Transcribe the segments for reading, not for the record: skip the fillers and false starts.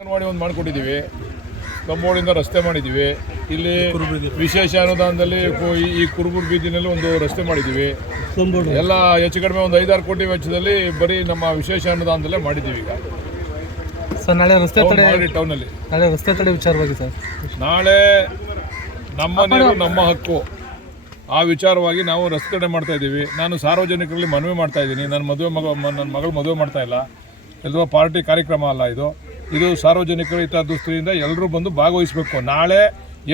ಅಂಗನವಾಡಿ ಒಂದು ಮಾಡಿಕೊಟ್ಟಿದ್ದೀವಿ, ಕಂಬೋಳಿಂದ ರಸ್ತೆ ಮಾಡಿದ್ದೀವಿ. ಇಲ್ಲಿ ವಿಶೇಷ ಅನುದಾನದಲ್ಲಿ ಈ ಕುರುಬೂರು ಬೀದಿನಲ್ಲಿ ಒಂದು ರಸ್ತೆ ಮಾಡಿದ್ದೀವಿ. ಎಲ್ಲ ಹೆಚ್ಚು ಕಡಿಮೆ ಒಂದು 5-6 ಕೋಟಿ ವೆಚ್ಚದಲ್ಲಿ ಬರೀ ನಮ್ಮ ವಿಶೇಷ ಅನುದಾನದಲ್ಲೇ ಮಾಡಿದ್ದೀವಿ. ಈಗ ಸರ್ ನಾಳೆ ರಸ್ತೆ ತಡೆ ಟೌನಲ್ಲಿ ನಾಳೆ ರಸ್ತೆ ತಡೆ ವಿಚಾರವಾಗಿ ಸರ್ ನಾಳೆ ನಮ್ಮ ನೀರು ನಮ್ಮ ಹಕ್ಕು ಆ ವಿಚಾರವಾಗಿ ನಾವು ರಸ್ತೆ ತಡೆ ಮಾಡ್ತಾ ಇದ್ದೀವಿ. ನಾನು ಸಾರ್ವಜನಿಕರಲ್ಲಿ ಮನವಿ ಮಾಡ್ತಾ ಇದ್ದೀನಿ. ನನ್ನ ಮಗಳು ಮದುವೆ ಮಾಡ್ತಾ ಇಲ್ಲ, ಎಲ್ಲೋ ಪಾರ್ಟಿ ಕಾರ್ಯಕ್ರಮ ಅಲ್ಲ ಇದು ಸಾರ್ವಜನಿಕರ ಹಿತದೃಷ್ಟಿಯಿಂದ ಎಲ್ಲರೂ ಬಂದು ಭಾಗವಹಿಸಬೇಕು. ನಾಳೆ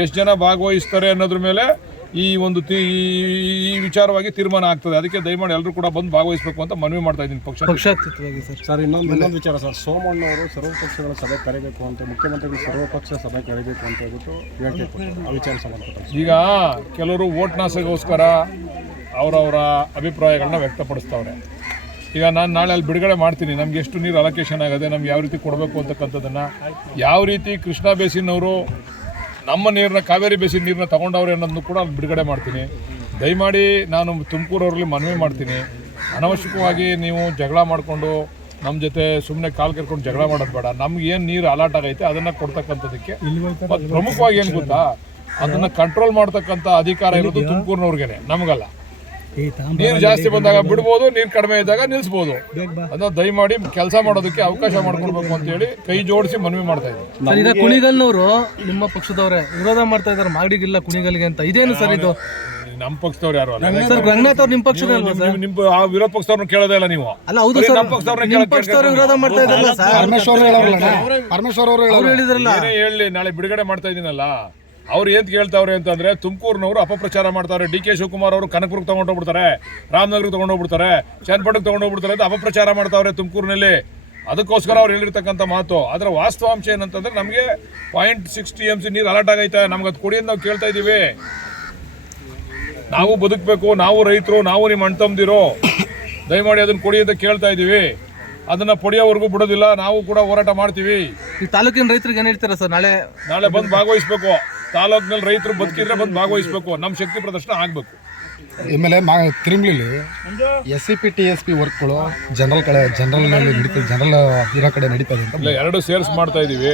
ಎಷ್ಟು ಜನ ಭಾಗವಹಿಸ್ತಾರೆ ಅನ್ನೋದ್ರ ಮೇಲೆ ಈ ವಿಚಾರವಾಗಿ ತೀರ್ಮಾನ ಆಗ್ತದೆ. ಅದಕ್ಕೆ ದಯಮಾಡಿ ಎಲ್ಲರೂ ಕೂಡ ಬಂದು ಭಾಗವಹಿಸಬೇಕು ಅಂತ ಮನವಿ ಮಾಡ್ತಾ ಇದ್ದೀನಿ ಪಕ್ಷಾತೀತವಾಗಿ. ಸರ್ ಇನ್ನೊಂದು ವಿಚಾರ ಸರ್, ಸೋಮಣ್ಣವರು ಸರ್ವಪಕ್ಷಗಳ ಸಭೆ ಕರೆಯಬೇಕು ಅಂತ, ಮುಖ್ಯಮಂತ್ರಿಗಳು ಸರ್ವಪಕ್ಷ ಸಭೆ ಕರೆಯಬೇಕು ಅಂತ ಹೇಳ್ಬಿಟ್ಟು ಹೇಳಿಕೆ ಕೊಟ್ಟರು. ಆ ವಿಚಾರ ಸಂಬಂಧಪಟ್ಟ ಈಗ ಕೆಲವರು ವೋಟ್ನಾಸೆಗೋಸ್ಕರ ಅವರವರ ಅಭಿಪ್ರಾಯಗಳನ್ನ ವ್ಯಕ್ತಪಡಿಸ್ತವ್ರೆ. ಈಗ ನಾನು ನಾಳೆ ಅಲ್ಲಿ ಬಿಡುಗಡೆ ಮಾಡ್ತೀನಿ, ನಮ್ಗೆ ಎಷ್ಟು ನೀರು ಅಲೋಕೇಶನ್ ಆಗಿದೆ, ನಮ್ಗೆ ಯಾವ ರೀತಿ ಕೊಡಬೇಕು ಅಂತಕ್ಕಂಥದ್ದನ್ನು, ಯಾವ ರೀತಿ ಕೃಷ್ಣಾ ಬೇಸಿನವರು ನಮ್ಮ ನೀರನ್ನ ಕಾವೇರಿ ಬೇಸಿನ ನೀರನ್ನ ತೊಗೊಂಡವ್ರೆ ಅನ್ನೋದನ್ನು ಕೂಡ ಬಿಡುಗಡೆ ಮಾಡ್ತೀನಿ. ದಯಮಾಡಿ ನಾನು ತುಮಕೂರವ್ರಲ್ಲಿ ಮನವಿ ಮಾಡ್ತೀನಿ, ಅನವಶ್ಯಕವಾಗಿ ನೀವು ಜಗಳ ಮಾಡಿಕೊಂಡು ನಮ್ಮ ಜೊತೆ ಸುಮ್ಮನೆ ಕಾಲು ಕೆರ್ಕೊಂಡು ಜಗಳ ಮಾಡೋದು ಬೇಡ. ನಮ್ಗೆ ಏನು ನೀರು ಅಲಾಟ್ ಆಗೈತೆ ಅದನ್ನು ಕೊಡ್ತಕ್ಕಂಥದ್ದಕ್ಕೆ ಪ್ರಮುಖವಾಗಿ ಏನು ಗೊತ್ತಾ, ಅದನ್ನು ಕಂಟ್ರೋಲ್ ಮಾಡ್ತಕ್ಕಂಥ ಅಧಿಕಾರ ಇರೋದು ತುಮಕೂರಿನವ್ರಿಗೇನೆ, ನಮಗಲ್ಲ. ನೀರು ಜಾಸ್ತಿ ಬಂದಾಗ ಬಿಡ್ಬೋದು, ನೀರು ಕಡಿಮೆ ಇದ್ದಾಗ ನಿಲ್ಲಿಸ್ಬೋದು. ಅದನ್ನ ದಯಮಾಡಿ ಕೆಲಸ ಮಾಡೋದಕ್ಕೆ ಅವಕಾಶ ಮಾಡ್ಕೊಡ್ಬೇಕು ಅಂತೇಳಿ ಕೈ ಜೋಡಿಸಿ ಮನವಿ ಮಾಡ್ತಾ ಇದ್ದೀನಿ. ಈಗ ಕುಣಿಗಲ್ನವರು ನಿಮ್ಮ ಪಕ್ಷದವರೇ ವಿರೋಧ ಮಾಡ್ತಾ ಇದ್ದಾರೆ, ಮಾಗಡಿಗಿಲ್ಲ ಕುಣಿಗಲ್ಗೆ ಅಂತ. ಇದೇನು ಸರ್ ಇದು? ನಮ್ಮ ಪಕ್ಷದವ್ರು ಯಾರು ಅಲ್ಲ ಸರ್, ರಂಗನಾಥ್ ಅವ್ರು ನಿಮ್ಮ ಪಕ್ಷದ ನಿಮ್ಮ ವಿರೋಧ ಪಕ್ಷದವ್ರನ್ನ ಕೇಳೋದೇ ಇಲ್ಲ ನೀವು. ಅಲ್ಲ ಹೌದು ಸರ್, ನಮ್ಮ ಪಕ್ಷದವ್ರನ್ನ ವಿರೋಧ ಮಾಡ್ತಾ ಇದ್ದಾರಲ್ಲ ಸರ್. ಪರಮೇಶ್ವರ್ ಅವರು ಹೇಳಿದ್ರಲ್ಲ, ಹೇಳಿ ನಾಳೆ ಬಿಡುಗಡೆ ಮಾಡ್ತಾ ಇದ್ದೀನಲ್ಲ. ಅವ್ರು ಏನು ಕೇಳ್ತಾವ್ರೆ ಅಂತಂದ್ರೆ, ತುಮಕೂರಿನವರು ಅಪಪ್ರಚಾರ ಮಾಡ್ತಾರೆ. DK ಶಿವಕುಮಾರ್ ಅವರು ಕನಕಪುರಕ್ಕೆ ತೊಗೊಂಡೋಗ್ಬಿಡ್ತಾರೆ, ರಾಮನಗರಕ್ಕೆ ತೊಗೊಂಡೋಗ್ಬಿಡ್ತಾರೆ, ಚನ್ನಪಟ್ಟಣಕ್ಕೆ ತೊಗೊಂಡೋಗ್ಬಿಡ್ತಾರೆ ಅಂತ ಅಪಪ್ರಚಾರ ಮಾಡ್ತಾವ್ರೆ ತುಮಕೂರಿನಲ್ಲಿ. ಅದಕ್ಕೋಸ್ಕರ ಅವ್ರು ಹೇಳಿರ್ತಕ್ಕಂಥ ಮಾತು. ಅದರ ವಾಸ್ತವಾಂಶ ಏನಂತಂದ್ರೆ, ನಮಗೆ 0.6 TMC ನೀರು ಅಲಾಟ್ ಆಗೈತೆ, ನಮ್ಗೆ ಅದು ಕೊಡಿ ಅಂತ ನಾವು ಕೇಳ್ತಾ ಇದ್ದೀವಿ. ನಾವು ಬದುಕಬೇಕು, ನಾವು ರೈತರು, ನಾವು ನಿಮ್ಮ ಅಣ್ಣ ತಮ್ಮದಿರು, ದಯಮಾಡಿ ಅದನ್ನು ಕೊಡಿ ಅಂತ ಕೇಳ್ತಾ ಇದ್ದೀವಿ. ಅದನ್ನ ಪಡೆಯೋವರೆಗೂ ಬಿಡೋದಿಲ್ಲ, ನಾವು ಕೂಡ ಹೋರಾಟ ಮಾಡ್ತೀವಿ. ಈ ತಾಲೂಕಿನ ರೈತರಿಗೆ ಏನು ಹೇಳ್ತೀರಾ ಸರ್? ನಾಳೆ ಬಂದು ಭಾಗವಹಿಸ್ಬೇಕು. ತಾಲೂಕಿನಲ್ಲಿ ರೈತರು ಬದುಕಿದ್ರೆ ಬಂದು ಭಾಗವಹಿಸ್ಬೇಕು, ನಮ್ಮ ಶಕ್ತಿ ಪ್ರದರ್ಶನ ಆಗಬೇಕು. ಆಮೇಲೆ ತಿರುಮಲಿಲಿ SCP TSP ವರ್ಕ್ಗಳು ಜನರಲ್ ಇರೋ ಕಡೆ ನಡೀತಾ ಇದೆ ಅಂತ. ಇಲ್ಲ, ಎರಡು ಸೇರ್ಸ್ ಮಾಡ್ತಾ ಇದ್ದೀವಿ,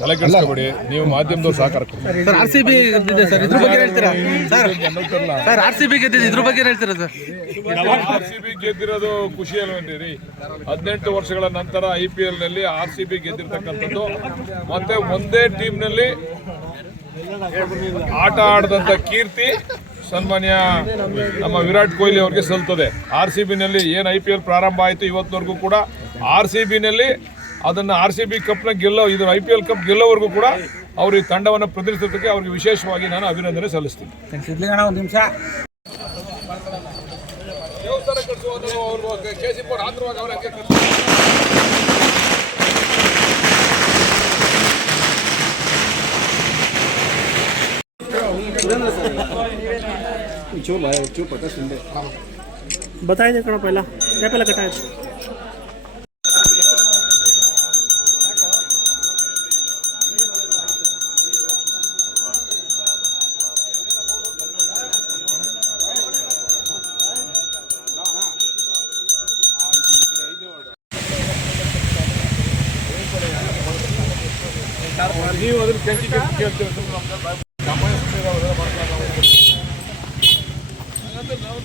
ತಲೆ ಕೆಡಿಸ್ಕೋಬೇಡಿ. ನೀವು ಮಾಧ್ಯಮದವ್ರು ಸಹಕಾರ ಕೊಡಿ. RCB ಗೆದ್ದಿದೆ ಸರ್, ಇದ್ರ ಬಗ್ಗೆ ಹೇಳ್ತೀರಾ ಸರ್? RCB ಗೆದ್ದಿದೆ, ಇದ್ರ ಬಗ್ಗೆ ಹೇಳ್ತೀರಾ ಸರ್? RCB ಗೆದ್ದಿರೋದು ಖುಷಿ ಅಲ್ವೇನ್ರಿ? 18 ವರ್ಷಗಳ ನಂತರ IPL ನಲ್ಲಿ RCB ಗೆದ್ದಿರ್ತಕ್ಕಂಥದ್ದು, ಮತ್ತೆ ಒಂದೇ ಟೀಮ್ನಲ್ಲಿ ಆಟ ಆಡದಂತ ಕೀರ್ತಿ ಸನ್ಮಾನ್ಯ ನಮ್ಮ ವಿರಾಟ್ ಕೊಹ್ಲಿ ಅವರಿಗೆ ಸಲ್ತದೆ. RCB ನಲ್ಲಿ ಏನು IPL ಪ್ರಾರಂಭ ಆಯಿತು ಇವತ್ತಿನವರೆಗೂ ಕೂಡ RCB ನಲ್ಲಿ ಅದನ್ನು RCB ಕಪ್ನ IPL ಕಪ್ ಗೆಲ್ಲೋವರೆಗೂ ಕೂಡ ಅವ್ರ ಈ ತಂಡವನ್ನು ಪ್ರತಿನಿಧಿಸೋದಕ್ಕೆ ಅವ್ರಿಗೆ ವಿಶೇಷವಾಗಿ ನಾನು ಅಭಿನಂದನೆ ಸಲ್ಲಿಸ್ತೀನಿ. ಒಂದು ನಿಮಿಷ ದೇವಸ್ಥಾನ ಕಟ್ಟಿಸುವುದು KCP ಆಂಧ್ರವಾಗಿ ಅವರ बताए थे कड़ा पहला क्या पहला कटा है ನೀವು ಅದ್ರ ಕೇಳ್ತೀವಿ.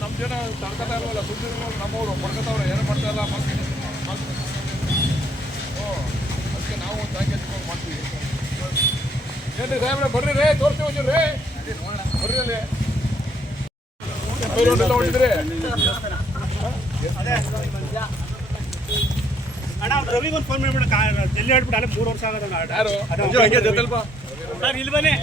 ನಮ್ಮ ಜನ ತಡ್ಕೊತಾ ಇಲ್ವಲ್ಲ, ಸುದ್ದಿರೋ ನಮ್ಮವರು ಪಡ್ಕೊತಾವ್ರೆ, ಏನೋ ಮಾಡ್ತಾ ಇಲ್ಲ. ಅದಕ್ಕೆ ನಾವು ಒಂದು ಪ್ಯಾಕೇಜ್ ಮಾಡ್ತೀವಿ. ಏನ್ರಿ ಸಾಹೇಬ್ರೆ, ಬರ್ರಿ ರೇ, ತೋರಿಸ್ತೀವಿ ಒಂಚೂರು ರೇ, ಬರ್ರಿ ಅಲ್ಲಿ ಎಲ್ಲ ಹೊಡಿದ್ರಿ. ಅಣ್ಣ ರವಿಗೆ ಒಂದು ಫೋನ್ ಮಾಡ್ಬಿಟ್ಟು ಜಲ್ದಿ ಹೇಳ್ಬಿಟ್ಟು ಅಲ್ಲೇ 3 ವರ್ಷ ಆಗೋದು. ಯಾರು ಸರ್ ಇಲ್ಲಿ ಬನ್ನಿ.